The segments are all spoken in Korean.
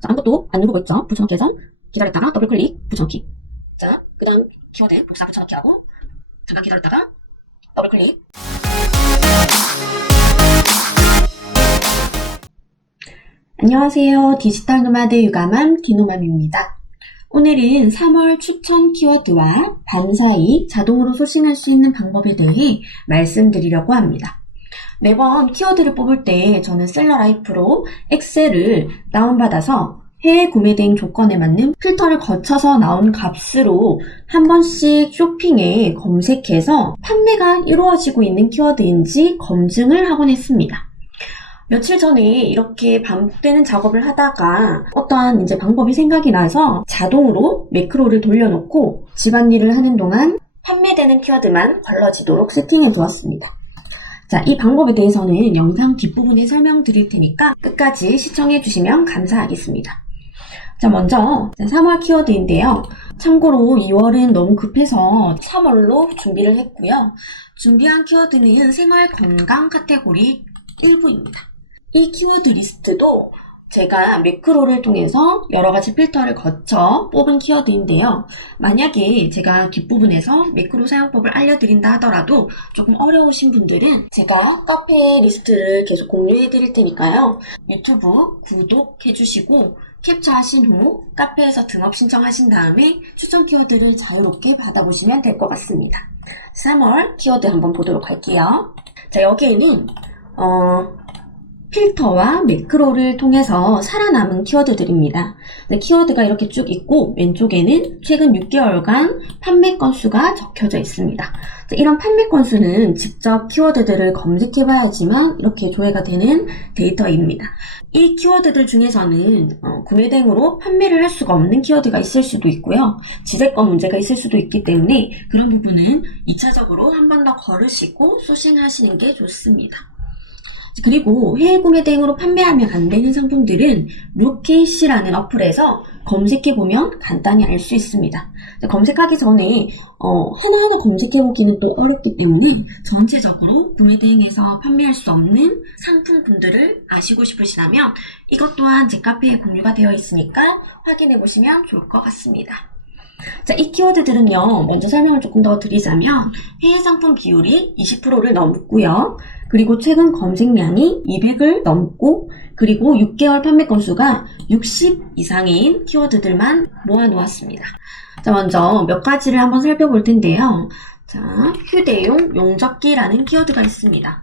자, 아무것도 안 누르고 있죠. 붙여넣기 해서 기다렸다가 더블 클릭, 붙여넣기. 자, 그 다음 키워드 복사 붙여넣기 하고 잠깐 기다렸다가 더블 클릭. 안녕하세요. 디지털 노마드 유감함 디노맘입니다. 오늘은 3월 추천 키워드와 반사이 자동으로 소싱할 수 있는 방법에 대해 말씀드리려고 합니다. 매번 키워드를 뽑을 때 저는 셀러라이프로 엑셀을 다운받아서 해외 구매 대행 조건에 맞는 필터를 거쳐서 나온 값으로 한 번씩 쇼핑에 검색해서 판매가 이루어지고 있는 키워드인지 검증을 하곤 했습니다. 며칠 전에 이렇게 반복되는 작업을 하다가 어떠한 방법이 생각이 나서 자동으로 매크로를 돌려놓고 집안일을 하는 동안 판매되는 키워드만 걸러지도록 세팅해 두었습니다. 자, 이 방법에 대해서는 영상 뒷부분에 설명드릴 테니까 끝까지 시청해 주시면 감사하겠습니다. 자, 먼저 3월 키워드인데요. 참고로 2월은 너무 급해서 3월로 준비를 했고요. 준비한 키워드는 생활 건강 카테고리 1부입니다. 이 키워드 리스트도 제가 매크로를 통해서 여러가지 필터를 거쳐 뽑은 키워드인데요. 만약에 제가 뒷부분에서 매크로 사용법을 알려드린다 하더라도 조금 어려우신 분들은 제가 카페 리스트를 계속 공유해 드릴 테니까요. 유튜브 구독해 주시고 캡처하신 후 카페에서 등업 신청하신 다음에 추천 키워드를 자유롭게 받아보시면 될 것 같습니다. 3월 키워드 한번 보도록 할게요. 자, 여기에는 필터와 매크로를 통해서 살아남은 키워드들입니다. 키워드가 이렇게 쭉 있고 왼쪽에는 최근 6개월간 판매 건수가 적혀져 있습니다. 이런 판매 건수는 직접 키워드들을 검색해 봐야지만 이렇게 조회가 되는 데이터입니다. 이 키워드들 중에서는 구매 대행으로 판매를 할 수가 없는 키워드가 있을 수도 있고요. 지재권 문제가 있을 수도 있기 때문에 그런 부분은 2차적으로 한 번 더 걸으시고 소싱하시는 게 좋습니다. 그리고 해외 구매 대행으로 판매하면 안 되는 상품들은 루케이시라는 어플에서 검색해보면 간단히 알 수 있습니다. 검색하기 전에 하나하나 검색해보기는 또 어렵기 때문에 전체적으로 구매 대행에서 판매할 수 없는 상품군들을 아시고 싶으시다면 이것 또한 제 카페에 공유가 되어 있으니까 확인해보시면 좋을 것 같습니다. 자, 이 키워드들은요, 먼저 설명을 조금 더 드리자면 해외 상품 비율이 20%를 넘고요. 그리고 최근 검색량이 200을 넘고 그리고 6개월 판매 건수가 60 이상인 키워드들만 모아놓았습니다. 자, 먼저 몇 가지를 한번 살펴볼 텐데요. 자, 휴대용 용접기라는 키워드가 있습니다.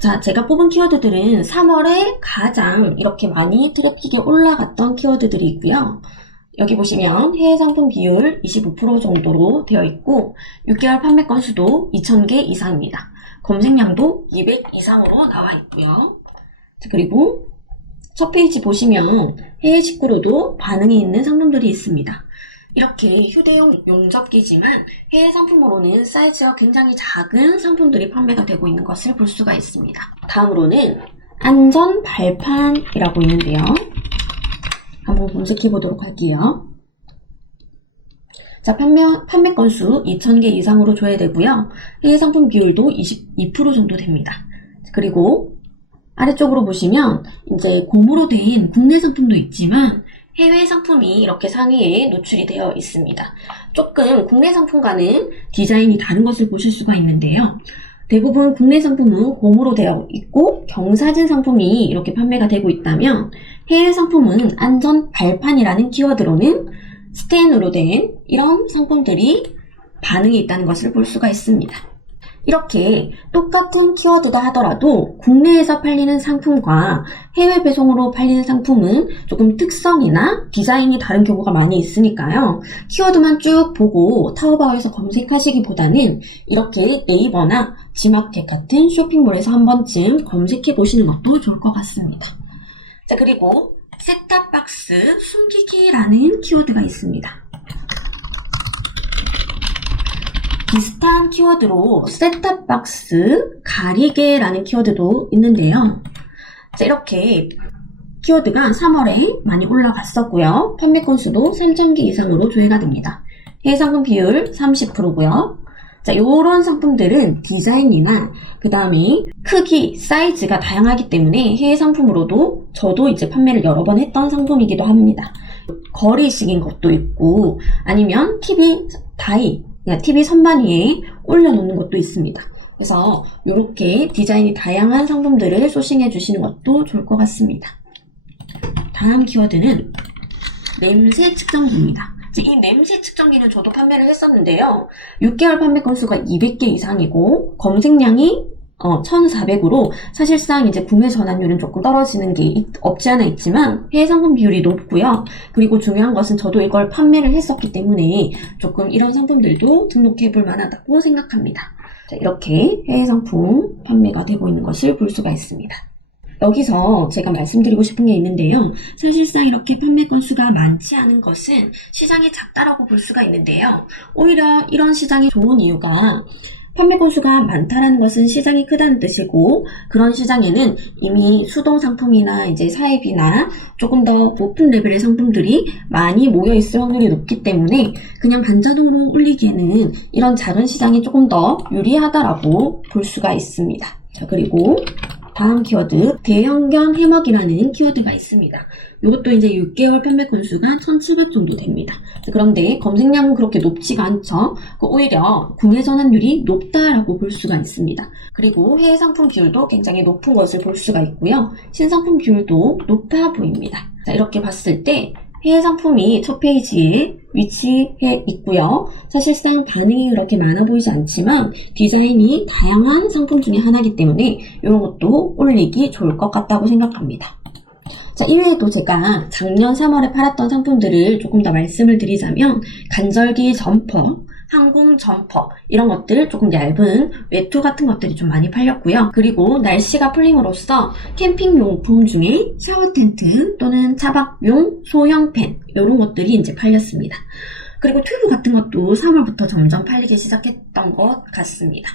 자, 제가 뽑은 키워드들은 3월에 가장 이렇게 많이 트래픽에 올라갔던 키워드들이 있고요. 여기 보시면 해외 상품 비율 25% 정도로 되어 있고 6개월 판매 건수도 2,000개 이상입니다. 검색량도 200 이상으로 나와 있고요. 그리고 첫 페이지 보시면 해외 직구로도 반응이 있는 상품들이 있습니다. 이렇게 휴대용 용접기지만 해외 상품으로는 사이즈가 굉장히 작은 상품들이 판매가 되고 있는 것을 볼 수가 있습니다. 다음으로는 안전 발판이라고 있는데요. 한번 검색해 보도록 할게요. 자, 판매 건수 2,000개 이상으로 조회되고요. 해외 상품 비율도 22% 정도 됩니다. 그리고 아래쪽으로 보시면 고무로 된 국내 상품도 있지만 해외 상품이 이렇게 상위에 노출이 되어 있습니다. 조금 국내 상품과는 디자인이 다른 것을 보실 수가 있는데요. 대부분 국내 상품은 고무로 되어 있고 경사진 상품이 이렇게 판매가 되고 있다면 해외 상품은 안전 발판이라는 키워드로는 스텐으로 된 이런 상품들이 반응이 있다는 것을 볼 수가 있습니다. 이렇게 똑같은 키워드다 하더라도 국내에서 팔리는 상품과 해외 배송으로 팔리는 상품은 조금 특성이나 디자인이 다른 경우가 많이 있으니까요. 키워드만 쭉 보고 타오바오에서 검색하시기보다는 이렇게 네이버나 지마켓 같은 쇼핑몰에서 한 번쯤 검색해 보시는 것도 좋을 것 같습니다. 자, 그리고 셋탑박스 숨기기라는 키워드가 있습니다. 비슷한 키워드로 셋탑박스 가리개라는 키워드도 있는데요. 자, 이렇게 키워드가 3월에 많이 올라갔었고요. 판매 건수도 3,000개 이상으로 조회가 됩니다. 해외 상품 비율 30%고요. 자, 요런 상품들은 디자인이나 그 다음에 크기, 사이즈가 다양하기 때문에 해외 상품으로도 저도 이제 판매를 여러 번 했던 상품이기도 합니다. 거리식인 것도 있고 아니면 TV 다이, 그냥 TV 선반 위에 올려놓는 것도 있습니다. 그래서 이렇게 디자인이 다양한 상품들을 소싱해 주시는 것도 좋을 것 같습니다. 다음 키워드는 냄새 측정기입니다. 이 냄새 측정기는 저도 판매를 했었는데요. 6개월 판매 건수가 200개 이상이고 검색량이 1,400으로 사실상 이제 구매 전환율은 조금 떨어지는 게 없지 않아 있지만 해외 상품 비율이 높고요. 그리고 중요한 것은 저도 이걸 판매를 했었기 때문에 조금 이런 상품들도 등록해 볼 만하다고 생각합니다. 자, 이렇게 해외 상품 판매가 되고 있는 것을 볼 수가 있습니다. 여기서 제가 말씀드리고 싶은 게 있는데요. 사실상 이렇게 판매 건수가 많지 않은 것은 시장이 작다라고 볼 수가 있는데요. 오히려 이런 시장이 좋은 이유가 판매 건수가 많다라는 것은 시장이 크다는 뜻이고 그런 시장에는 이미 수동 상품이나 이제 사입이나 조금 더 높은 레벨의 상품들이 많이 모여 있을 확률이 높기 때문에 그냥 반자동으로 올리기에는 이런 작은 시장이 조금 더 유리하다라고 볼 수가 있습니다. 자, 그리고 다음 키워드 대형견 해먹이라는 키워드가 있습니다. 이것도 이제 6개월 판매 건수가 1,700 정도 됩니다. 그런데 검색량은 그렇게 높지가 않죠. 오히려 구매 전환율이 높다라고 볼 수가 있습니다. 그리고 해외 상품 비율도 굉장히 높은 것을 볼 수가 있고요. 신상품 비율도 높아 보입니다. 자, 이렇게 봤을 때 해외 상품이 첫 페이지에 위치해 있고요. 사실상 반응이 그렇게 많아 보이지 않지만 디자인이 다양한 상품 중에 하나이기 때문에 이런 것도 올리기 좋을 것 같다고 생각합니다. 자, 이외에도 제가 작년 3월에 팔았던 상품들을 조금 더 말씀을 드리자면 간절기 점퍼, 항공 점퍼 이런 것들 조금 얇은 외투 같은 것들이 좀 많이 팔렸고요. 그리고 날씨가 풀림으로써 캠핑 용품 중에 샤워 텐트 또는 차박용 소형 팬 이런 것들이 이제 팔렸습니다. 그리고 튜브 같은 것도 3월부터 점점 팔리기 시작했던 것 같습니다.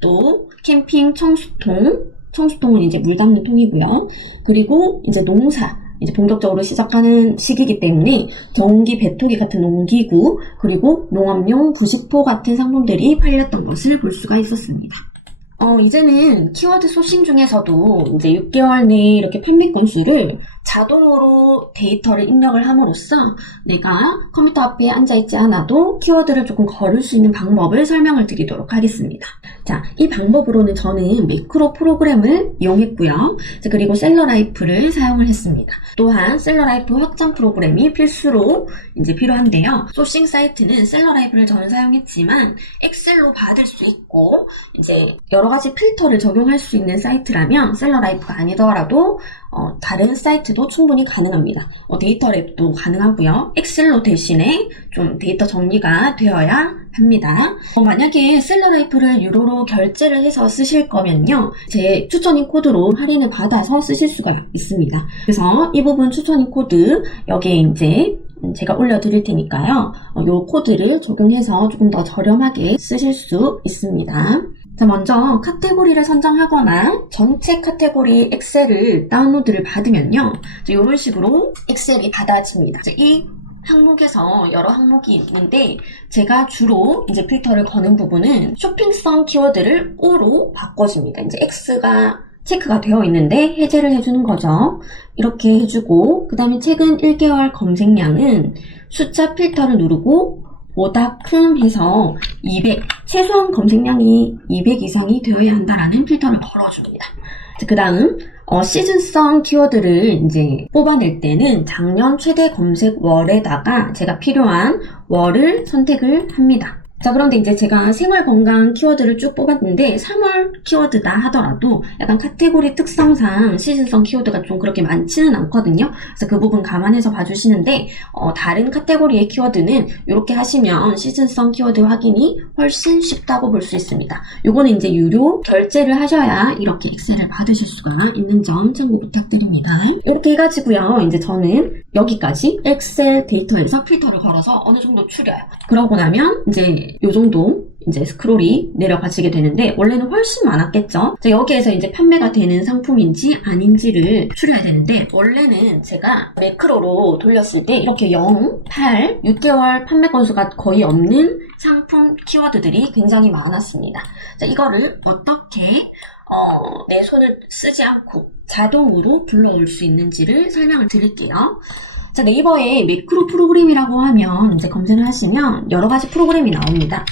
또 캠핑 청수통은 이제 물 담는 통이고요. 그리고 이제 농사 이제 본격적으로 시작하는 시기이기 때문에 전기 배토기 같은 농기구 그리고 농업용 부식포 같은 상품들이 팔렸던 것을 볼 수가 있었습니다. 이제는 키워드 소싱 중에서도 이제 6개월 내에 이렇게 판매 건수를 자동으로 데이터를 입력을 함으로써 내가 컴퓨터 앞에 앉아있지 않아도 키워드를 조금 걸을 수 있는 방법을 설명을 드리도록 하겠습니다. 자, 이 방법으로는 저는 매크로 프로그램을 이용했고요. 자, 그리고 셀러라이프를 사용을 했습니다. 또한 셀러라이프 확장 프로그램이 필수로 이제 필요한데요. 소싱 사이트는 셀러라이프를 저는 사용했지만 엑셀로 받을 수 있고 이제 여러 가지 필터를 적용할 수 있는 사이트라면 셀러라이프가 아니더라도 다른 사이트도 충분히 가능합니다. 데이터랩도 가능하고요. 엑셀로 대신에 좀 데이터 정리가 되어야 합니다. 만약에 셀러라이프를 유로로 결제를 해서 쓰실 거면요. 제 추천인 코드로 할인을 받아서 쓰실 수가 있습니다. 그래서 이 부분 추천인 코드 여기에 이제 제가 올려드릴 테니까요. 이 코드를 적용해서 조금 더 저렴하게 쓰실 수 있습니다. 자, 먼저 카테고리를 선정하거나 전체 카테고리 엑셀을 다운로드를 받으면요. 이런 식으로 엑셀이 닫아집니다. 이 항목에서 여러 항목이 있는데 제가 주로 이제 필터를 거는 부분은 쇼핑성 키워드를 O로 바꿔줍니다. 이제 X가 체크가 되어 있는데 해제를 해주는 거죠. 이렇게 해주고 그 다음에 최근 1개월 검색량은 숫자 필터를 누르고 보다 큰 해서 200, 최소한 검색량이 200 이상이 되어야 한다라는 필터를 걸어줍니다. 그 다음 시즌성 키워드를 이제 뽑아낼 때는 작년 최대 검색 월에다가 제가 필요한 월을 선택을 합니다. 자, 그런데 이제 제가 생활 건강 키워드를 쭉 뽑았는데 3월 키워드다 하더라도 약간 카테고리 특성상 시즌성 키워드가 좀 그렇게 많지는 않거든요. 그래서 그 부분 감안해서 봐주시는데 다른 카테고리의 키워드는 이렇게 하시면 시즌성 키워드 확인이 훨씬 쉽다고 볼 수 있습니다. 요거는 이제 유료 결제를 하셔야 이렇게 엑셀을 받으실 수가 있는 점 참고 부탁드립니다. 이렇게 해가지고요. 이제 저는 여기까지 엑셀 데이터에서 필터를 걸어서 어느 정도 추려요. 그러고 나면 이제 요 정도 이제 스크롤이 내려가지게 되는데 원래는 훨씬 많았겠죠. 자, 여기에서 이제 판매가 되는 상품인지 아닌지를 추려야 되는데 원래는 제가 매크로로 돌렸을 때 이렇게 0, 8, 6개월 판매 건수가 거의 없는 상품 키워드들이 굉장히 많았습니다. 자, 이거를 어떻게 내 손을 쓰지 않고 자동으로 불러올 수 있는지를 설명을 드릴게요. 자, 네이버에 매크로 프로그램이라고 하면 이제 검색을 하시면 여러 가지 프로그램이 나옵니다.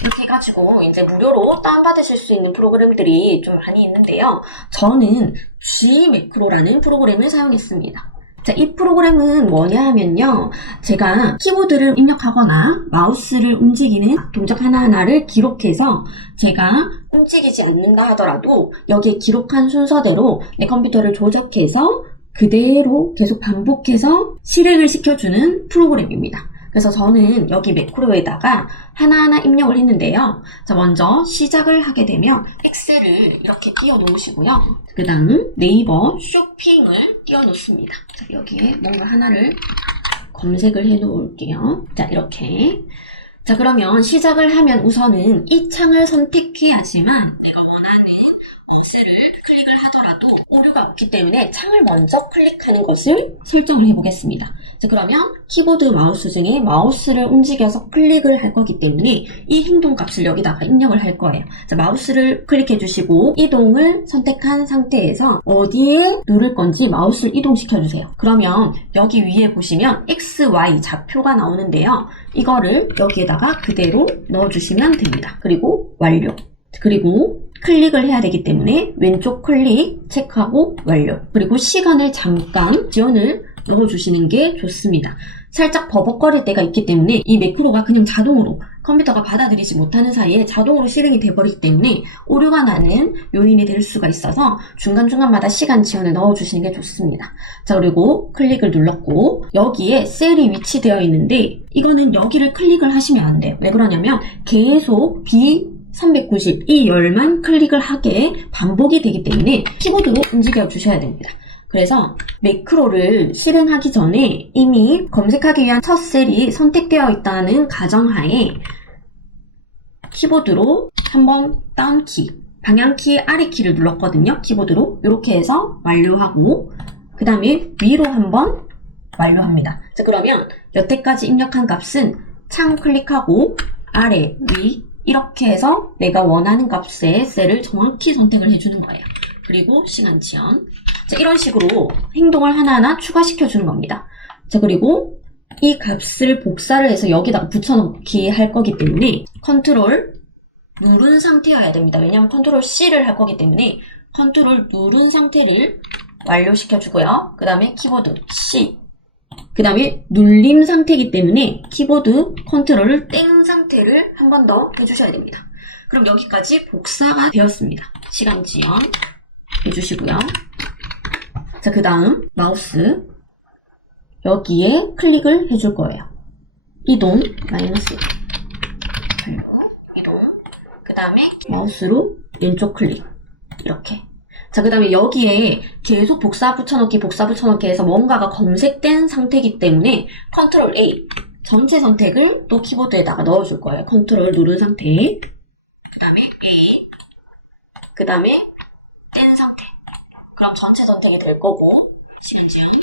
이렇게 해가지고 이제 무료로 다운받으실 수 있는 프로그램들이 좀 많이 있는데요. 저는 G 매크로라는 프로그램을 사용했습니다. 자, 이 프로그램은 뭐냐 하면요. 제가 키보드를 입력하거나 마우스를 움직이는 동작 하나하나를 기록해서 제가 움직이지 않는다 하더라도 여기에 기록한 순서대로 내 컴퓨터를 조작해서 그대로 계속 반복해서 실행을 시켜주는 프로그램입니다. 그래서 저는 여기 매크로에다가 하나하나 입력을 했는데요. 자, 먼저 시작을 하게 되면 엑셀을 이렇게 띄워 놓으시고요. 그 다음 네이버 쇼핑을 띄워 놓습니다. 자, 여기에 뭔가 하나를 검색을 해 놓을게요. 자, 이렇게. 자, 그러면 시작을 하면 우선은 이 창을 선택해야지만 내가 원하는 마우스를 클릭을 하더라도 오류가 없기 때문에 창을 먼저 클릭하는 것을 설정을 해보겠습니다. 자, 그러면 키보드 마우스 중에 마우스를 움직여서 클릭을 할 거기 때문에 이 행동 값을 여기다가 입력을 할 거예요. 자, 마우스를 클릭해 주시고 이동을 선택한 상태에서 어디에 누를 건지 마우스를 이동시켜 주세요. 그러면 여기 위에 보시면 X, Y 좌표가 나오는데요. 이거를 여기에다가 그대로 넣어주시면 됩니다. 그리고 완료. 그리고 클릭을 해야 되기 때문에 왼쪽 클릭 체크하고 완료. 그리고 시간을 잠깐 지연을 넣어주시는 게 좋습니다. 살짝 버벅거릴 때가 있기 때문에 이 매크로가 그냥 자동으로 컴퓨터가 받아들이지 못하는 사이에 자동으로 실행이 돼버리기 때문에 오류가 나는 요인이 될 수가 있어서 중간중간마다 시간 지연을 넣어주시는 게 좋습니다. 자, 그리고 클릭을 눌렀고 여기에 셀이 위치되어 있는데 이거는 여기를 클릭을 하시면 안 돼요. 왜 그러냐면 계속 390 이 열만 클릭을 하게 반복이 되기 때문에 키보드로 움직여 주셔야 됩니다. 그래서 매크로를 실행하기 전에 이미 검색하기 위한 첫 셀이 선택되어 있다는 가정하에 키보드로 한번 다운키, 방향키, 아래키를 눌렀거든요. 키보드로 이렇게 해서 완료하고 그 다음에 위로 한번 완료합니다. 자, 그러면 여태까지 입력한 값은 창 클릭하고 아래, 위 이렇게 해서 내가 원하는 값의 셀을 정확히 선택을 해주는 거예요. 그리고 시간 지연. 자, 이런 식으로 행동을 하나하나 추가시켜주는 겁니다. 자, 그리고 이 값을 복사를 해서 여기다가 붙여넣기 할 거기 때문에 컨트롤 누른 상태여야 됩니다. 왜냐하면 컨트롤 C를 할 거기 때문에 컨트롤 누른 상태를 완료시켜주고요. 그 다음에 키보드 C. 그 다음에 눌림 상태이기 때문에 키보드 컨트롤을 땡 상태를 한 번 더 해주셔야 됩니다. 그럼 여기까지 복사가 되었습니다. 시간 지연 해주시고요. 자, 그 다음 마우스 여기에 클릭을 해줄 거예요. 이동 마이너스 이동. 그 다음에 마우스로 왼쪽 클릭 이렇게. 자, 그 다음에 여기에 계속 복사 붙여넣기 해서 뭔가가 검색된 상태이기 때문에 컨트롤 A 전체 선택을 또 키보드에다가 넣어줄 거예요. 컨트롤 누른 상태. 그 다음에 A. 그 다음에 뗀 상태. 그럼 전체 선택이 될 거고 시간 지연.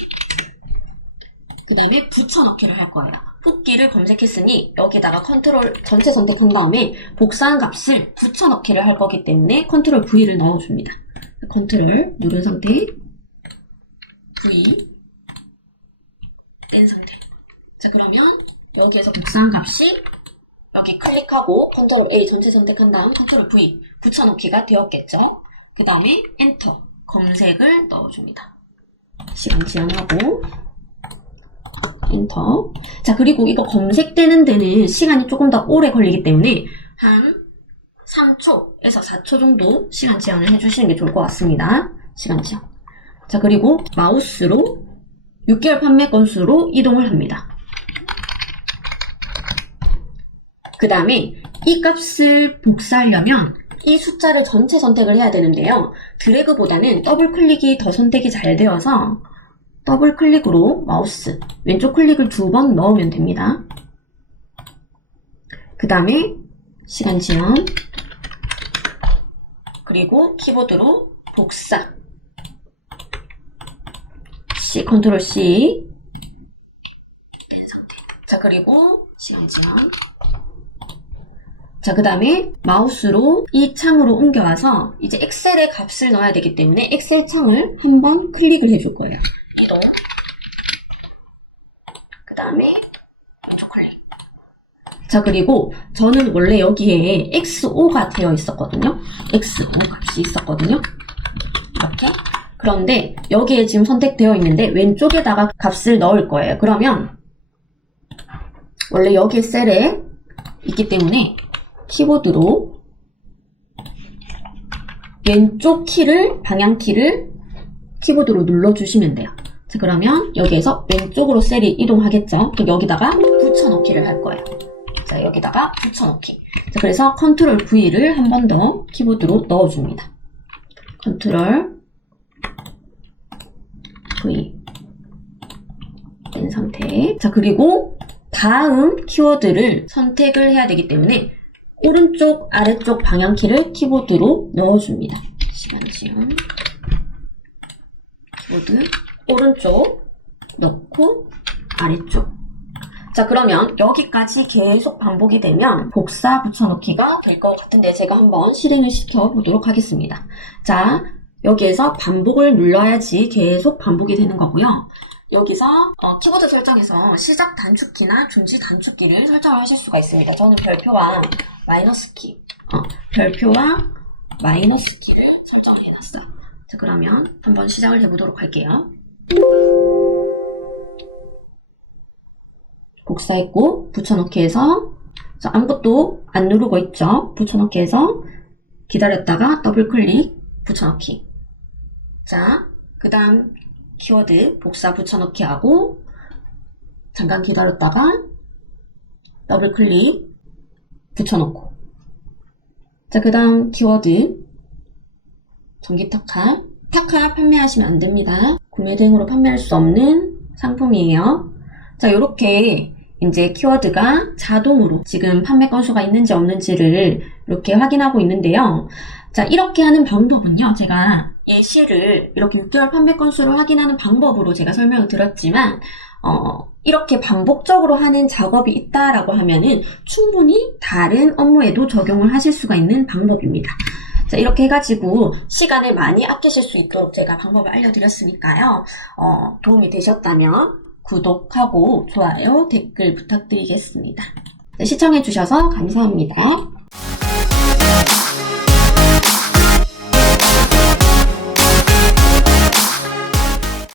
그 다음에 붙여넣기를 할 거예요. 훅기를 검색했으니 여기다가 컨트롤 전체 선택한 다음에 복사한 값을 붙여넣기를 할 거기 때문에 컨트롤 V를 넣어줍니다. 컨트롤 누른 상태 V 뗀 상태. 자, 그러면 여기에서 복사한 값이 여기 클릭하고 컨트롤 A 전체 선택한 다음 컨트롤 V 붙여넣기가 되었겠죠. 그 다음에 엔터 검색을 넣어줍니다. 시간 지연하고 엔터. 자, 그리고 이거 검색되는 데는 시간이 조금 더 오래 걸리기 때문에 한 3초에서 4초 정도 시간 지연을 해주시는 게 좋을 것 같습니다. 시간 지연. 자, 그리고 마우스로 6개월 판매 건수로 이동을 합니다. 그 다음에 이 값을 복사하려면 이 숫자를 전체 선택을 해야 되는데요. 드래그보다는 더블 클릭이 더 선택이 잘 되어서 더블 클릭으로 마우스 왼쪽 클릭을 2번 넣으면 됩니다. 그 다음에 시간 지연, 그리고 키보드로 복사, C, 컨트롤 C, 된 상태. 자, 그리고 시간 지연. 자, 그 다음에 마우스로 이 창으로 옮겨와서 이제 엑셀에 값을 넣어야 되기 때문에 엑셀 창을 한번 클릭을 해줄 거예요. 이동. 그 다음에 왼쪽 클릭. 자, 그리고 저는 원래 여기에 XO가 되어 있었거든요. XO 값이 있었거든요. 이렇게. 그런데 여기에 지금 선택되어 있는데 왼쪽에다가 값을 넣을 거예요. 그러면 원래 여기 셀에 있기 때문에 키보드로 왼쪽 키를, 방향키를 키보드로 눌러주시면 돼요. 자, 그러면 여기에서 왼쪽으로 셀이 이동하겠죠? 그럼 여기다가 붙여넣기를 할 거예요. 자, 여기다가 붙여넣기. 자, 그래서 컨트롤 V를 한 번 더 키보드로 넣어줍니다. 컨트롤 V. 된 상태. 자, 그리고 다음 키워드를 선택을 해야 되기 때문에 오른쪽, 아래쪽 방향키를 키보드로 넣어줍니다. 시간 지연. 키보드 오른쪽 넣고 아래쪽. 자, 그러면 여기까지 계속 반복이 되면 복사 붙여넣기가 될 것 같은데 제가 한번 실행을 시켜보도록 하겠습니다. 자, 여기에서 반복을 눌러야지 계속 반복이 되는 거고요. 여기서 키보드 설정에서 시작 단축키나 중지 단축키를 설정을 하실 수가 있습니다. 저는 별표와 마이너스 키, 별표와 마이너스 키를 설정을 해놨어요. 자, 그러면 한번 시작을 해보도록 할게요. 복사했고 붙여넣기 해서 아무것도 안 누르고 있죠. 붙여넣기 해서 기다렸다가 더블클릭 붙여넣기. 자, 그 다음 키워드 복사 붙여넣기 하고 잠깐 기다렸다가 더블클릭 붙여넣고. 자, 그 다음 키워드 전기 타카. 타카 판매하시면 안 됩니다. 구매 대행으로 판매할 수 없는 상품이에요. 자, 요렇게 이제 키워드가 자동으로 지금 판매 건수가 있는지 없는지를 이렇게 확인하고 있는데요. 자, 이렇게 하는 방법은요, 제가 예시를 이렇게 6개월 판매 건수를 확인하는 방법으로 제가 설명을 드렸지만, 이렇게 반복적으로 하는 작업이 있다라고 하면은 충분히 다른 업무에도 적용을 하실 수가 있는 방법입니다. 자, 이렇게 해가지고 시간을 많이 아끼실 수 있도록 제가 방법을 알려드렸으니까요. 도움이 되셨다면 구독하고 좋아요, 댓글 부탁드리겠습니다. 네, 시청해주셔서 감사합니다.